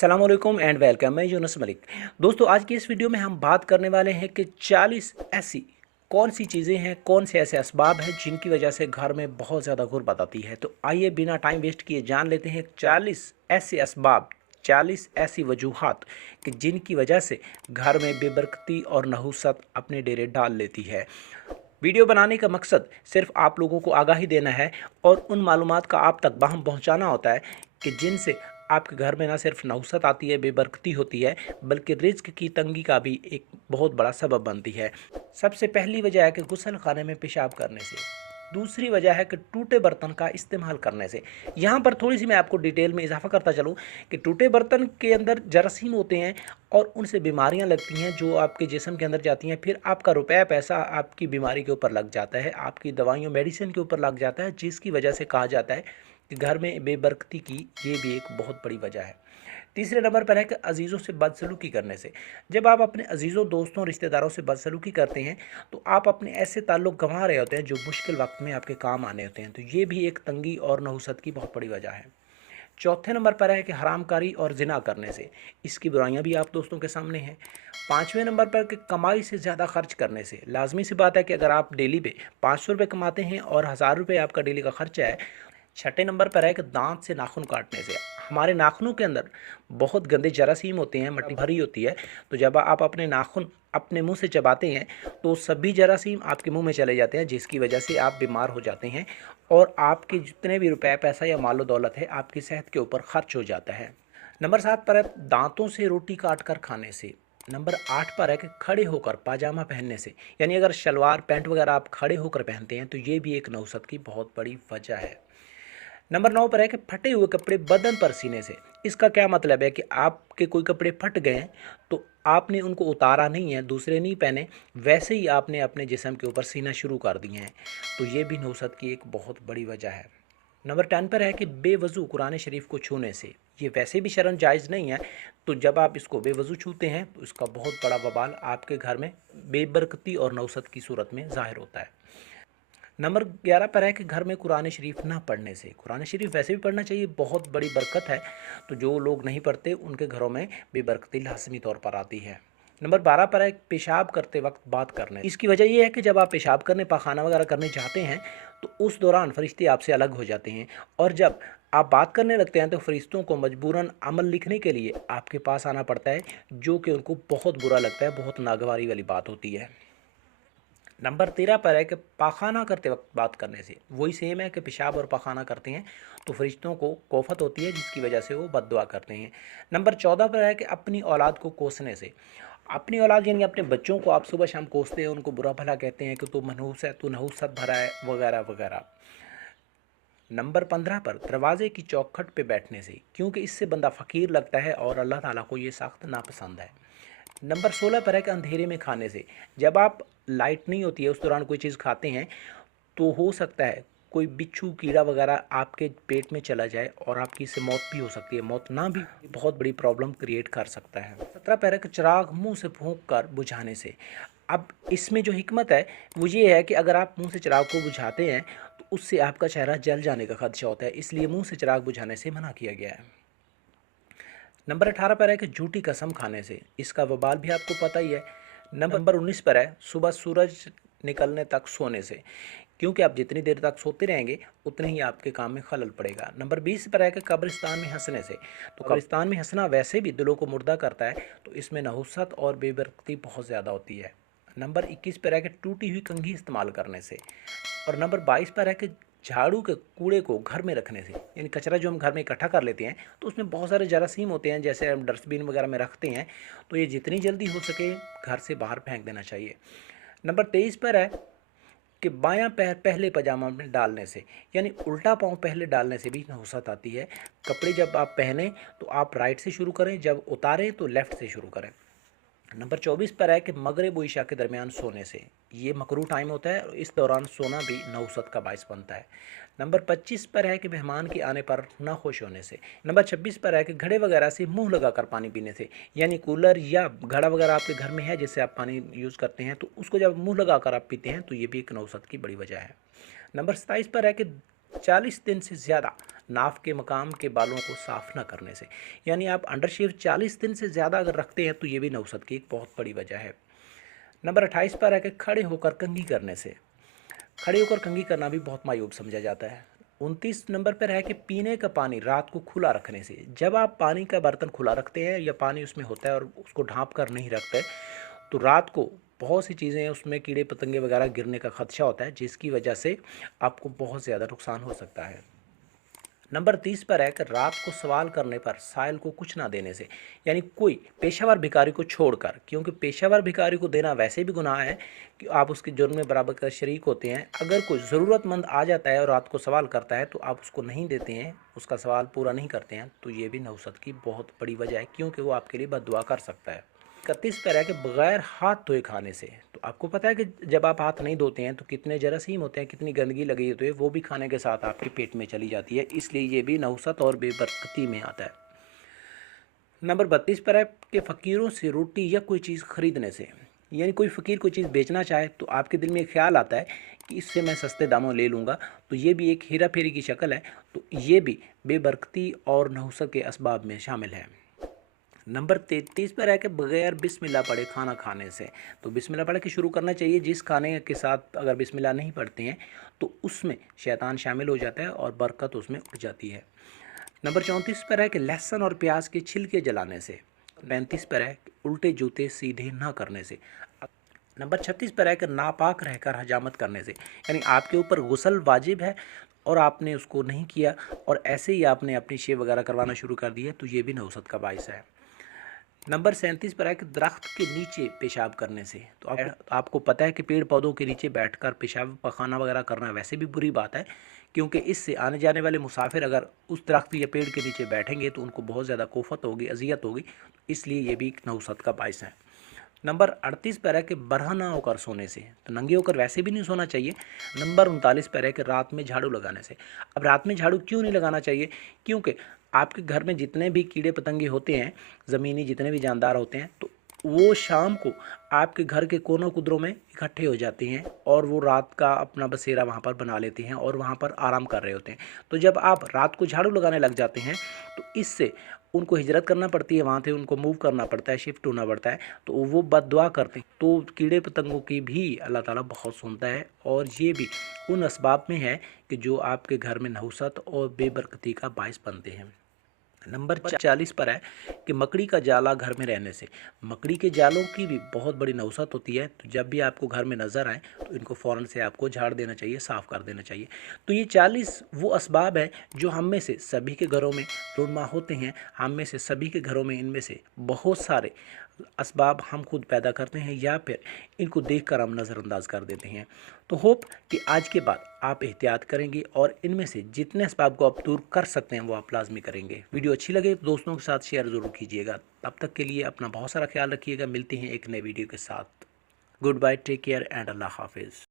अस्सलाम वालेकुम and welcome. मैं यूनुस मलिक। दोस्तों, आज की इस वीडियो में हम बात करने वाले हैं कि 40 ऐसी कौन सी चीज़ें हैं, कौन से ऐसे असबाब हैं जिनकी वजह से घर में बहुत ज़्यादा गुर्बत आती है। तो आइए बिना टाइम वेस्ट किए जान लेते हैं 40 ऐसे असबाब, 40 ऐसी वजूहात कि जिनकी वजह से घर में बेबरकती और नहुसत अपने डेरे डाल लेती है। वीडियो बनाने का मकसद सिर्फ आप लोगों को आगाही देना है और उन मालूमात का आप तक बाहम पहुंचाना होता है कि जिनसे आपके घर में ना सिर्फ नहुसत आती है, बेबरकती होती है, बल्कि रिज्क की तंगी का भी एक बहुत बड़ा सबब बनती है। सबसे पहली वजह है कि गुसल खाने में पेशाब करने से। दूसरी वजह है कि टूटे बर्तन का इस्तेमाल करने से। यहाँ पर थोड़ी सी मैं आपको डिटेल में इजाफा करता चलूँ कि टूटे बर्तन के अंदर जरासीम होते हैं और उनसे बीमारियां लगती हैं जो आपके जिस्म के अंदर जाती हैं। फिर आपका रुपया पैसा आपकी बीमारी के ऊपर लग जाता है, आपकी दवाइयों मेडिसिन के ऊपर लग जाता है, जिसकी वजह से कहा जाता है कि घर में बेबरकती की ये भी एक बहुत बड़ी वजह है। तीसरे नंबर पर है कि अजीज़ों से बदसलूकी करने से। जब आप अपने अजीज़ों, दोस्तों, रिश्तेदारों से बदसलूकी करते हैं तो आप अपने ऐसे ताल्लुक़ गंवा रहे होते हैं जो मुश्किल वक्त में आपके काम आने होते हैं। तो ये भी एक तंगी और नहुसत की बहुत बड़ी वजह है। चौथे नंबर पर है कि हरामकारी और जिना करने से। इसकी बुराइयां भी आप दोस्तों के सामने हैं। पाँचवें नंबर पर कि कमाई से ज़्यादा खर्च करने से। लाजमी सी बात है कि अगर आप डेली पे 500 रुपये कमाते हैं और 1000 रुपये आपका डेली का खर्चा है। छठे नंबर पर है कि दांत से नाखून काटने से। हमारे नाखूनों के अंदर बहुत गंदे जरासीम होते हैं, मट्टी भरी होती है। तो जब आप अपने नाखून अपने मुंह से चबाते हैं तो सभी जरासीम आपके मुंह में चले जाते हैं, जिसकी वजह से आप बीमार हो जाते हैं और आपके जितने भी रुपए पैसा या मालो दौलत है आपकी सेहत के ऊपर खर्च हो जाता है। नंबर 7 पर है दांतों से रोटी काट कर खाने से। नंबर 8 पर है कि खड़े होकर पाजामा पहनने से। यानी अगर शलवार पैंट वगैरह आप खड़े होकर पहनते हैं तो ये भी एक नौसत की बहुत बड़ी वजह है। नंबर 9 पर है कि फटे हुए कपड़े बदन पर सीने से। इसका क्या मतलब है कि आपके कोई कपड़े फट गए हैं तो आपने उनको उतारा नहीं है, दूसरे नहीं पहने, वैसे ही आपने अपने जिस्म के ऊपर सीना शुरू कर दिए हैं। तो ये भी नौसत की एक बहुत बड़ी वजह है। नंबर 10 पर है कि बेवजू कुरान शरीफ को छूने से। ये वैसे भी शरन जायज़ नहीं है, तो जब आप इसको बेवजू छूते हैं तो इसका बहुत बड़ा वबाल आपके घर में बेबरकती और नौसत की सूरत में ज़ाहिर होता है। नंबर 11 पर है कि घर में कुरान शरीफ ना पढ़ने से। कुरान शरीफ वैसे भी पढ़ना चाहिए, बहुत बड़ी बरकत है। तो जो लोग नहीं पढ़ते उनके घरों में बेबरकती लाजमी तौर पर आती है। नंबर 12 पर है पेशाब करते वक्त बात करने। इसकी वजह यह है कि जब आप पेशाब करने, पाखाना वगैरह करने जाते हैं तो उस दौरान फरिश्ते आपसे अलग हो जाते हैं और जब आप बात करने लगते हैं तो फरिश्तों को मजबूरन अमल लिखने के लिए आपके पास आना पड़ता है, जो कि उनको बहुत बुरा लगता है, बहुत नागवारी वाली बात होती है। नंबर 13 पर है कि पाखाना करते वक्त बात करने से। वही सेम है कि पेशाब और पाखाना करते हैं तो फरिश्तों को कोफत होती है, जिसकी वजह से वो बद्दुआ करते हैं। नंबर 14 पर है कि अपनी औलाद को कोसने से। अपनी औलाद यानी अपने बच्चों को आप सुबह शाम कोसते हैं, उनको बुरा भला कहते हैं कि तू मनहूस है, तू नहुसत भरा है, वगैरह वगैरह। नंबर 15 पर दरवाजे की चौखट पे बैठने से, क्योंकि इससे बंदा फ़कीर लगता है और अल्लाह ताला को ये सख्त नापसंद है। नंबर 16 पर है कि अंधेरे में खाने से। जब आप लाइट नहीं होती है उस दौरान कोई चीज़ खाते हैं तो हो सकता है कोई बिच्छू, कीड़ा वगैरह आपके पेट में चला जाए और आपकी इससे मौत भी हो सकती है। मौत ना भी, बहुत बड़ी प्रॉब्लम क्रिएट कर सकता है। 17 पर है कि चिराग मुंह से फूंक कर बुझाने से। अब इसमें जो हिकमत है वो ये है कि अगर आप मुंह से चिराग को बुझाते हैं तो उससे आपका चेहरा जल जाने का खदशा होता है, इसलिए मुंह से चिराग बुझाने से मना किया गया है। नंबर 18 पर है कि झूठी कसम खाने से। इसका वबाल भी आपको पता ही है। नंबर 19 पर है सुबह सूरज निकलने तक सोने से, क्योंकि आप जितनी देर तक सोते रहेंगे उतने ही आपके काम में खलल पड़ेगा। नंबर 20 पर है कि कब्रिस्तान में हंसने से। तो कब्रिस्तान में हंसना वैसे भी दिलों को मुर्दा करता है, तो इसमें नहुसत और बेबरकती बहुत ज़्यादा होती है। नंबर 21 पर है कि टूटी हुई कंघी इस्तेमाल करने से। और नंबर 22 पर है कि झाड़ू के कूड़े को घर में रखने से। यानी कचरा जो हम घर में इकट्ठा कर लेते हैं तो उसमें बहुत सारे जरासीम होते हैं, जैसे हम डस्टबिन वगैरह में रखते हैं, तो ये जितनी जल्दी हो सके घर से बाहर फेंक देना चाहिए। नंबर 23 पर है कि बायां पैर पहले पजामा में डालने से। यानी उल्टा पाँव पहले डालने से भी नहुसत आती है। कपड़े जब आप पहने तो आप राइट से शुरू करें, जब उतारें तो लेफ़्ट से शुरू करें। नंबर 24 पर है कि मगरिब व इशा के दरमियान सोने से। ये मकरूह टाइम होता है और इस दौरान सोना भी नहुसत का बायस बनता है। नंबर 25 पर है कि मेहमान के आने पर ना खुश होने से। नंबर 26 पर है कि घड़े वगैरह से मुंह लगाकर पानी पीने से। यानी कूलर या घड़ा वगैरह आपके घर में है जिससे आप पानी यूज़ करते हैं, तो उसको जब मुंह लगाकर आप पीते हैं तो ये भी एक नहुसत की बड़ी वजह है। नंबर 27 पर है कि 40 दिन से ज़्यादा नाफ के मकाम के बालों को साफ ना करने से। यानी आप अंडर शेव 40 दिन से ज़्यादा अगर रखते हैं तो ये भी नौसत की एक बहुत बड़ी वजह है। नंबर 28 पर है कि खड़े होकर कंघी करने से। खड़े होकर कंघी करना भी बहुत मायूब समझा जाता है। 29 नंबर पर है कि पीने का पानी रात को खुला रखने से। जब आप पानी का बर्तन खुला रखते हैं या पानी उसमें होता है और उसको ढाँप कर नहीं रखते, तो रात को बहुत सी चीज़ें उसमें कीड़े पतंगे वगैरह गिरने का खदशा होता है, जिसकी वजह से आपको बहुत ज़्यादा नुकसान हो सकता है। नंबर 30 पर है कि रात को सवाल करने पर साइल को कुछ ना देने से। यानी कोई पेशावर भिखारी को छोड़कर, क्योंकि पेशावर भिखारी को देना वैसे भी गुनाह है कि आप उसके जुर्म में बराबर का शरीक होते हैं। अगर कोई ज़रूरतमंद आ जाता है और रात को सवाल करता है तो आप उसको नहीं देते हैं, उसका सवाल पूरा नहीं करते हैं, तो ये भी नहुसत की बहुत बड़ी वजह है, क्योंकि वो आपके लिए बद्दुआ कर सकता है। 31 पर है कि बगैर हाथ धोए खाने से। तो आपको पता है कि जब आप हाथ नहीं धोते हैं तो कितने जरासीम होते हैं, कितनी गंदगी लगी होती है, वो भी खाने के साथ आपके पेट में चली जाती है, इसलिए ये भी नहुसत और बेबरकती में आता है। नंबर 32 पर है कि फ़कीरों से रोटी या कोई चीज़ खरीदने से। यानी कोई फ़कीर कोई चीज़ बेचना चाहे तो आपके दिल में एक ख्याल आता है कि इससे मैं सस्ते दामों ले लूँगा, तो ये भी एक हेरा फेरी की शक्ल है, तो ये भी बेबरकती और नहुसत के असबाब में शामिल है। नंबर 33 पर है कि बगैर बिस्मिल्लाह पढ़े खाना खाने से। तो बिस्मिल्लाह पढ़ के शुरू करना चाहिए। जिस खाने के साथ अगर बिस्मिल्लाह नहीं पढ़ते हैं तो उसमें शैतान शामिल हो जाता है और बरकत उसमें उठ जाती है। नंबर 34 पर है कि लहसुन और प्याज के छिलके जलाने से। 35 पर है कि उल्टे जूते सीधे ना करने से। नंबर 36 पर है कि नापाक रहकर हजामत करने से। यानी आपके ऊपर गुस्ल वाजिब है और आपने उसको नहीं किया और ऐसे ही आपने अपनी शेव वगैरह करवाना शुरू कर दिया, तो ये भी नहुसत का बाइस है। नंबर 37 पर है कि दरख्त के नीचे पेशाब करने से। तो आपको पता है कि पेड़ पौधों के नीचे बैठकर पेशाब पखाना वगैरह करना वैसे भी बुरी बात है, क्योंकि इससे आने जाने वाले मुसाफिर अगर उस दरख्त या पेड़ के नीचे बैठेंगे तो उनको बहुत ज़्यादा कोफत होगी, अजियत होगी, इसलिए ये भी एक नहुसत का बाइस है। नंबर 38 पर है कि बरहना होकर सोने से। तो नंगे होकर वैसे भी नहीं सोना चाहिए। नंबर 39 पर है कि रात में झाड़ू लगाने से। अब रात में झाड़ू क्यों नहीं लगाना चाहिए? क्योंकि आपके घर में जितने भी कीड़े पतंगे होते हैं, ज़मीनी जितने भी जानदार होते हैं, तो वो शाम को आपके घर के कोनों कुदरों में इकट्ठे हो जाते हैं और वो रात का अपना बसेरा वहाँ पर बना लेते हैं और वहाँ पर आराम कर रहे होते हैं। तो जब आप रात को झाड़ू लगाने लग जाते हैं तो इससे उनको हिजरत करना पड़ती है, वहाँ से उनको मूव करना पड़ता है, शिफ्ट होना पड़ता है, तो वो बद्दुआ करते हैं। तो कीड़े पतंगों की भी अल्लाह ताला बहुत सुनता है और ये भी उन असबाब में है कि जो आपके घर में नहुसत और बेबरकती का बायस बनते हैं। नंबर 40 पर है कि मकड़ी का जाला घर में रहने से। मकड़ी के जालों की भी बहुत बड़ी नौसत होती है, तो जब भी आपको घर में नज़र आए तो इनको फ़ौरन से आपको झाड़ देना चाहिए, साफ़ कर देना चाहिए। तो ये 40 वो असबाब हैं जो हम में से सभी के घरों में रूनमा होते हैं। हम में से सभी के घरों में इनमें से बहुत सारे असबाब हम खुद पैदा करते हैं या फिर इनको देखकर हम नज़रअंदाज कर देते हैं। तो होप कि आज के बाद आप एहतियात करेंगे और इनमें से जितने असबाब को आप दूर कर सकते हैं वो आप लाजमी करेंगे। वीडियो अच्छी लगे तो दोस्तों के साथ शेयर ज़रूर कीजिएगा। तब तक के लिए अपना बहुत सारा ख्याल रखिएगा। मिलते हैं एक नए वीडियो के साथ। Goodbye, take care and अल्लाह हाफिज़।